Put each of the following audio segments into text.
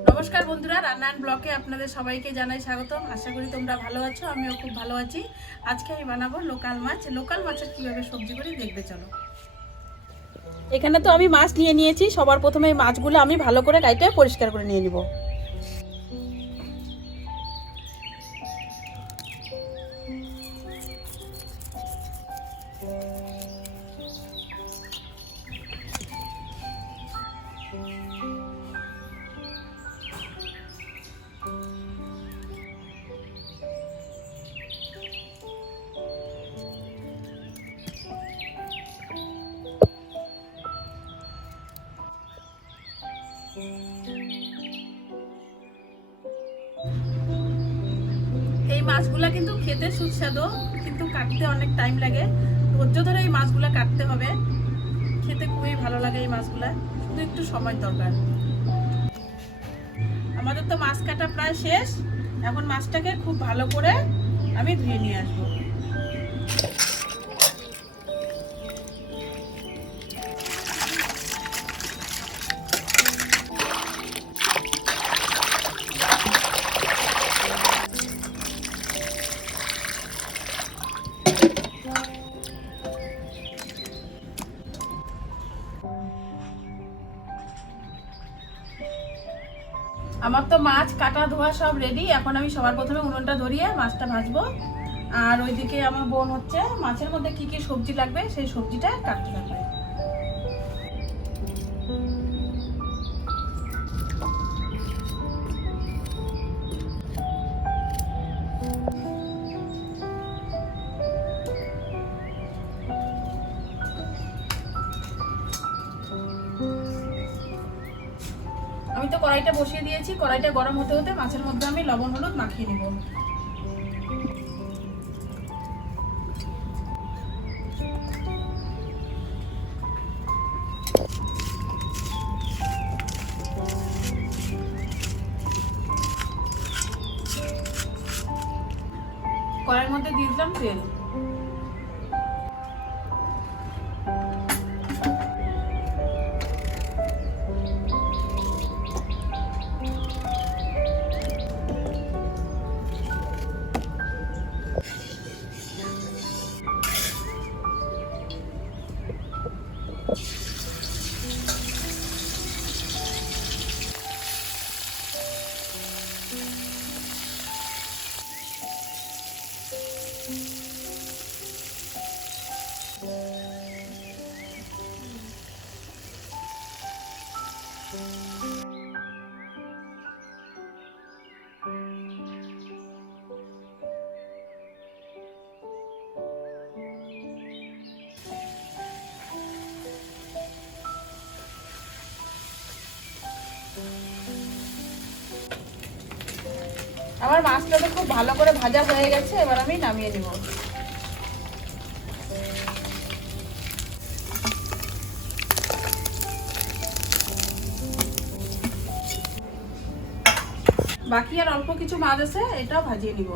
নমস্কার বন্ধুরা, রান্না এন্ড ব্লগে আপনাদের সবাইকে জানাই স্বাগতম। আশা করি তোমরা ভালো আছো, আমিও খুব ভালো আছি। আজকে আমি বানাবো লোকাল মাছ। লোকাল মাছের কিভাবে সবজি করি দেখবে চলো। এখানে তো আমি মাছ নিয়ে নিয়েছি। সবার প্রথমে এই মাছগুলো আমি ভালো করে কাটে পরিষ্কার করে নিয়ে নিব। এই মাছগুলা কিন্তু খেতে সুস্বাদু, কিন্তু কাটতে অনেক টাইম লাগে। ধৈর্য ধরে এই মাছগুলা কাটতে হবে। খেতে খুবই ভালো লাগে এই মাছগুলা, শুধু একটু সময় দরকার। আমাদের তো মাছ কাটা প্রায় শেষ। এখন মাছটাকে খুব ভালো করে আমি ধুয়ে নিয়ে আসবো। আমার তো মাছ কাটা ধোয়া সব রেডি। এখন আমি সবার প্রথমে উনুনটা ধরিয়ে মাছটা ভাজবো। আর ওইদিকে আমার বোন হচ্ছে মাছের মধ্যে কি কি সবজি লাগবে সেই সবজিটা কাটতে থাকবে। আমি তো কড়াইটা বসিয়ে দিয়েছি। কড়াইটা গরম হতে হতে মাছের মধ্যে আমি লবণ হলুদ মাখিয়ে নিব। কড়াইয়ের মধ্যে দিয়ে দিলাম তেল। আমার মাছটা তো খুব ভালো করে ভাজা হয়ে গেছে। এবার আমি নামিয়ে নিব। বাকি আর অল্প কিছু মাছ আছে, এটাও ভাজিয়ে নিব।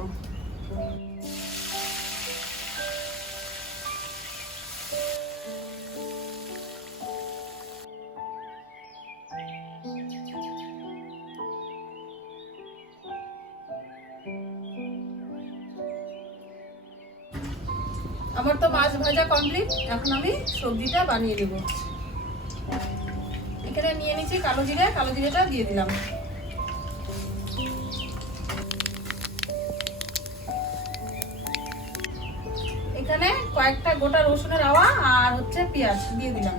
আমার তো মাছ ভাজা কমপ্লিট। এখন আমি সবজিটা বানিয়ে নেব। এখানে নিয়ে নিচ্ছি কালো জিরে। কালো জিরেটা দিয়ে দিলাম। এখানে কয়েকটা গোটা রসুনের আওয়া আর হচ্ছে পেঁয়াজ দিয়ে দিলাম।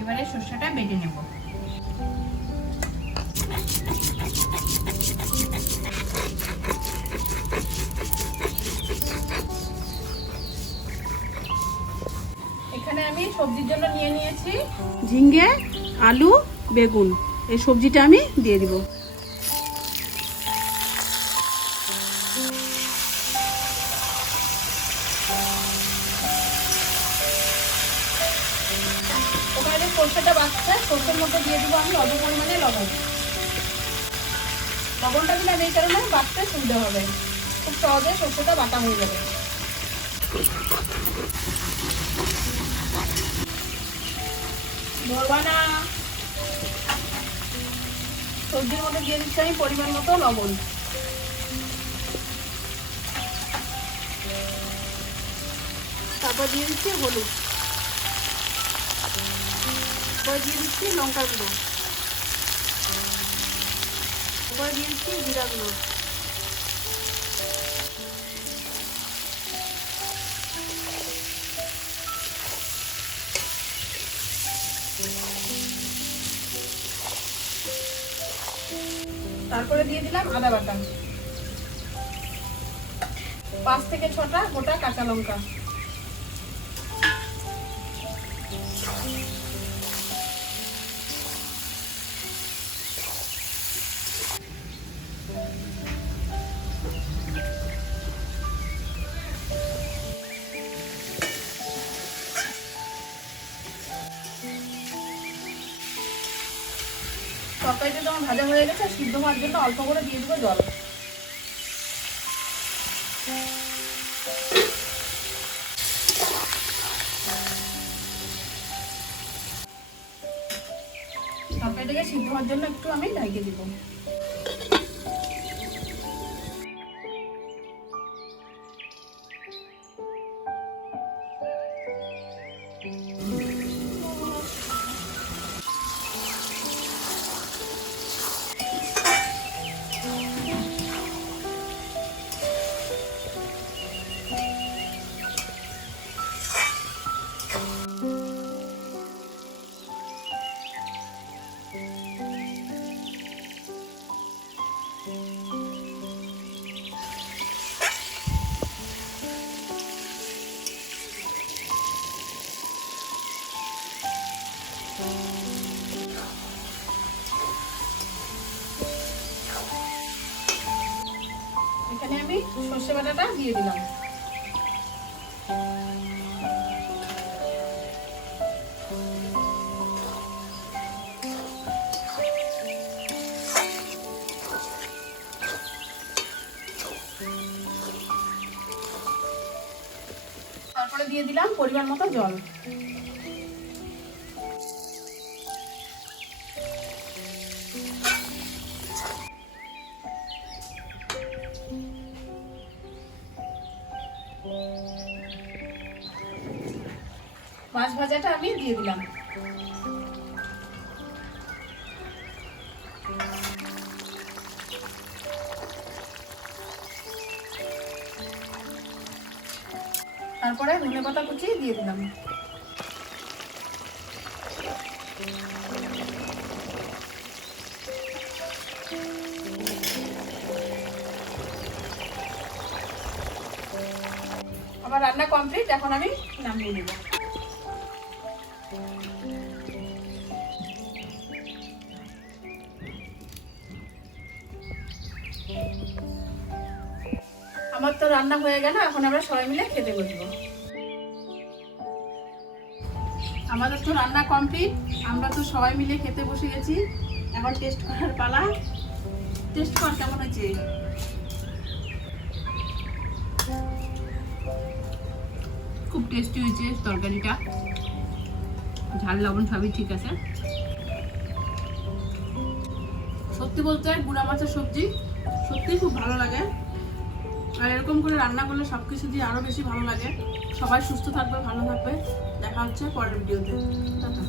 এবারে সরষেটা বেটে নেব। এখানে আমি সবজির জন্য নিয়ে নিয়েছি ঝিঙ্গে, আলু, বেগুন। এই সবজিটা আমি দিয়ে দিব। সরষেটা বাচ্চা সর্ষের মধ্যে দিয়ে দেবো আমি অল্প পরিমাণে লবণ। লবণটা দিলে এই কারণে বাটতে সুবিধা হবে, খুব সহজে সর্ষেটা বাটা হয়ে যাবে। ধরবা না, সবজির মধ্যে দিয়ে দিচ্ছি আমি পরিমাণ মতো লবণ। তারপর দিয়ে দিচ্ছি হলুদ, তারপর দিয়ে দিচ্ছি লঙ্কার গুঁড়ো, তারপর দিয়ে দিচ্ছি জিরা গুঁড়ো, তারপরে দিয়ে দিলাম আদা বাটা, 5 থেকে 6টা গোটা কাঁচা লঙ্কা, তরকারিটা যখন ভাজা হয়ে গেছে সিদ্ধ হওয়ার জন্য অল্প করে দিয়ে দেবো জল। তরকারিটাকে সিদ্ধ হওয়ার জন্য একটু আমি ঢেকে দিব। এখানে আমি সর্ষে বাটাটা দিয়ে দিলাম। তারপরে দিয়ে দিলাম পরিমাণ মতো জল। মাছ ভাজাটা আমি দিয়ে দিলাম। তারপরে ধনেপাতা কুচি দিয়ে দিলাম। আমার রান্না কমপ্লিট, এখন আমি নামিয়ে নেব। আমার তো রান্না হয়ে গেল, এখন আমরা সবাই মিলে খেতে বসবো। আমাদের তো রান্না কমপ্লিট, আমরা তো সবাই মিলে খেতে বসে গেছি। এখন টেস্ট করার পালা। টেস্ট কর কেমন হয়েছে। খুব টেস্টি হয়েছে তরকারিটা, ঝাল লবণ সবই ঠিক আছে। সত্যি বলতে গুঁড়া মাছের সবজি সত্যি খুব ভালো লাগে, আর এরকম করে রান্না করলে সবকিছু দিয়ে আরো বেশি ভালো লাগে। সবাই সুস্থ থাকবে, ভালো থাকবে। দেখা হচ্ছে পরের ভিডিওতে। টাটা।